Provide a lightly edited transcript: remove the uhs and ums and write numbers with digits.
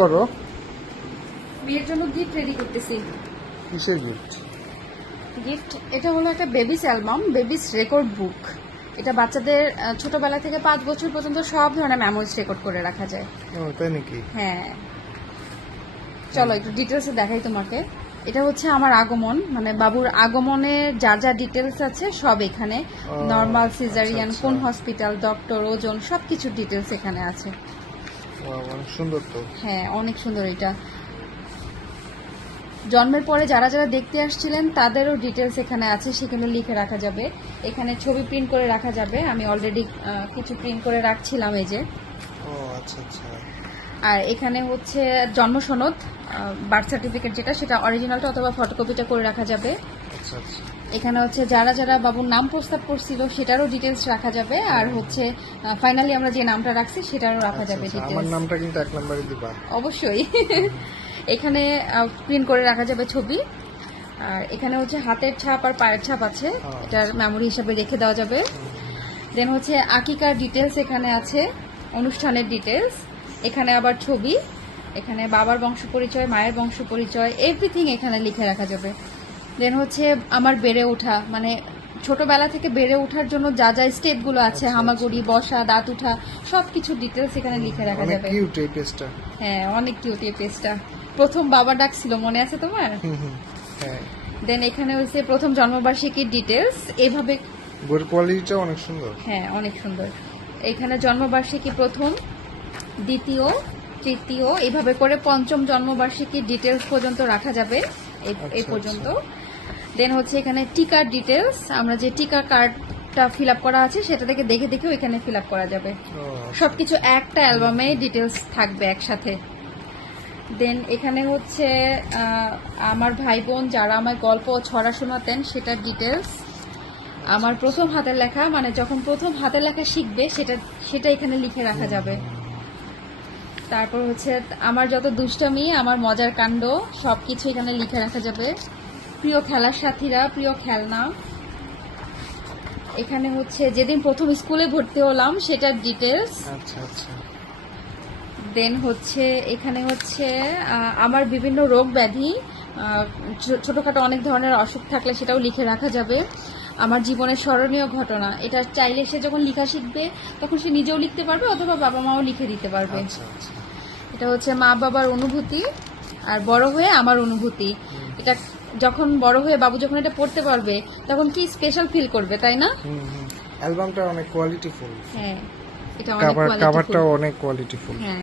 করো? বিয়ের জন্য গিফট রেডি করতেছি। কিসের গিফট? গিফট এটা হলো একটা বেবিস অ্যালবাম, বেবিস রেকর্ড বুক। এটা বাচ্চাদের ছোটবেলা থেকে 5 বছর পর্যন্ত সব ধরনের মেমোরিজ রেকর্ড করে রাখা যায়। ও তাই নাকি? হ্যাঁ, চলো একটু ডিটেলসে দেখাই তোমাকে। এটা হচ্ছে আমার আগমন, মানে বাবুর আগমনের যা যা ডিটেলস আছে সব এখানে। নর্মাল, সিজারিয়ান, কোন হসপিটাল, ডক্টর, ওজন, সবকিছু ডিটেলস এখানে আছে। অনেক সুন্দর তো। হ্যাঁ, অনেক সুন্দর। এটা জন্মের পরে যারা যারা দেখতে আসছিলেন তাদেরও ডিটেলস এখানে আছে, সেখানে লিখে রাখা যাবে। এখানে ছবি প্রিন্ট করে রাখা যাবে। আমি অলরেডি কিছু প্রিন্ট করে রাখছিলাম, এই যে। ও আচ্ছা আচ্ছা। আর এখানে হচ্ছে জন্ম সনদ, বার্থ সার্টিফিকেট যেটা, সেটা অরিজিনালটা অথবা ফটোকপিটা করে রাখা যাবে। আচ্ছা আচ্ছা। এখানে হচ্ছে যারা যারা বাবুর নাম প্রস্তাব করছিল সেটারও ডিটেলস রাখা যাবে। আর হচ্ছে ফাইনালি আমরা যে নামটা রাখছি সেটারও রাখা যাবে ডিটেলস। আমার নামটা কিন্তু 1 নম্বরে দিবা অবশ্যই। এখানে প্রিন্ট করে রাখা যাবে ছবি। আর এখানে হচ্ছে হাতের ছাপ আর পায়ের ছাপ আছে, এটার মেমোরি হিসাবে রেখে দেওয়া যাবে। দেন হচ্ছে আকিকার ডিটেলস এখানে আছে, অনুষ্ঠানের ডিটেলস। এখানে আবার ছবি, এখানে বাবার বংশ পরিচয়, মায়ের বংশ পরিচয়, এভরিথিং এখানে লিখে রাখা যাবে। দেন হচ্ছে আমার বেড়ে ওঠা, মানে ছোটবেলা থেকে বেড়ে ওঠার জন্য যা যা স্টেপগুলো আছে, হামাগুড়ি, বসা, দাঁত উঠা, সবকিছু ডিটেলস এখানে লিখে রাখা যাবে। অনেক কিউট এই পেজটা। হ্যাঁ, অনেক কিউট এই পেজটা। প্রথম বাবা ডাক ছিল, মনে আছে তোমার? হ্যাঁ। দেন এখানে হচ্ছে প্রথম জন্মবার্ষিকীর ডিটেলস এইভাবে। বইয়ের কোয়ালিটিটা অনেক সুন্দর। হ্যাঁ, অনেক সুন্দর। এখানে জন্মবার্ষিকী প্রথম, দ্বিতীয়, তৃতীয়, এইভাবে করে পঞ্চম জন্মবার্ষিকীর ডিটেলস পর্যন্ত রাখা যাবে, এই পর্যন্ত। দেন হচ্ছে এখানে টিকার ডিটেলস, আমরা যে টিকা কার্ডটা ফিল আপ করা আছে সেটা থেকে দেখে দেখেও এখানে ফিল আপ করা যাবে। সবকিছু একটা অ্যালবামে ডিটেলস থাকবে একসাথে। দেন এখানে হচ্ছে আমার ভাই বোন যারা আমার গল্প ছড়া শোনাতেন সেটার ডিটেলস। আমার প্রথম হাতের লেখা, মানে যখন প্রথম হাতের লেখা শিখবে সেটা এখানে লিখে রাখা যাবে। তারপর হচ্ছে আমার যত দুষ্টামি, আমার মজার কাণ্ড, সবকিছু এখানে লিখে রাখা যাবে। প্রিয় খেলার সাথীরা, প্রিয় খেলনা। এখানে হচ্ছে যেদিন প্রথম স্কুলে ভর্তি হলাম সেটার ডিটেলস। আচ্ছা আচ্ছা। দেন হচ্ছে এখানে হচ্ছে আমার বিভিন্ন রোগ ব্যাধি, ছোটখাটো অনেক ধরনের অসুখ থাকলে সেটাও লিখে রাখা যাবে। আমার জীবনের স্মরণীয় ঘটনা, এটা চাইলে সে যখন লেখা শিখবে তখন সে নিজেও লিখতে পারবে অথবা বাবা মাও লিখে দিতে পারবে। এটা হচ্ছে মা বাবার অনুভূতি, আর বড় হয়ে আমার অনুভূতি। এটা যখন বড় হয়ে বাবু যখন এটা পড়তে পারবে তখন কি স্পেশাল ফিল করবে, তাই না? অ্যালবামটা অনেক কোয়ালিটিফুল। হ্যাঁ, এটা অনেক কোয়ালিটিফুল। কভারটাও অনেক কোয়ালিটিফুল। হ্যাঁ।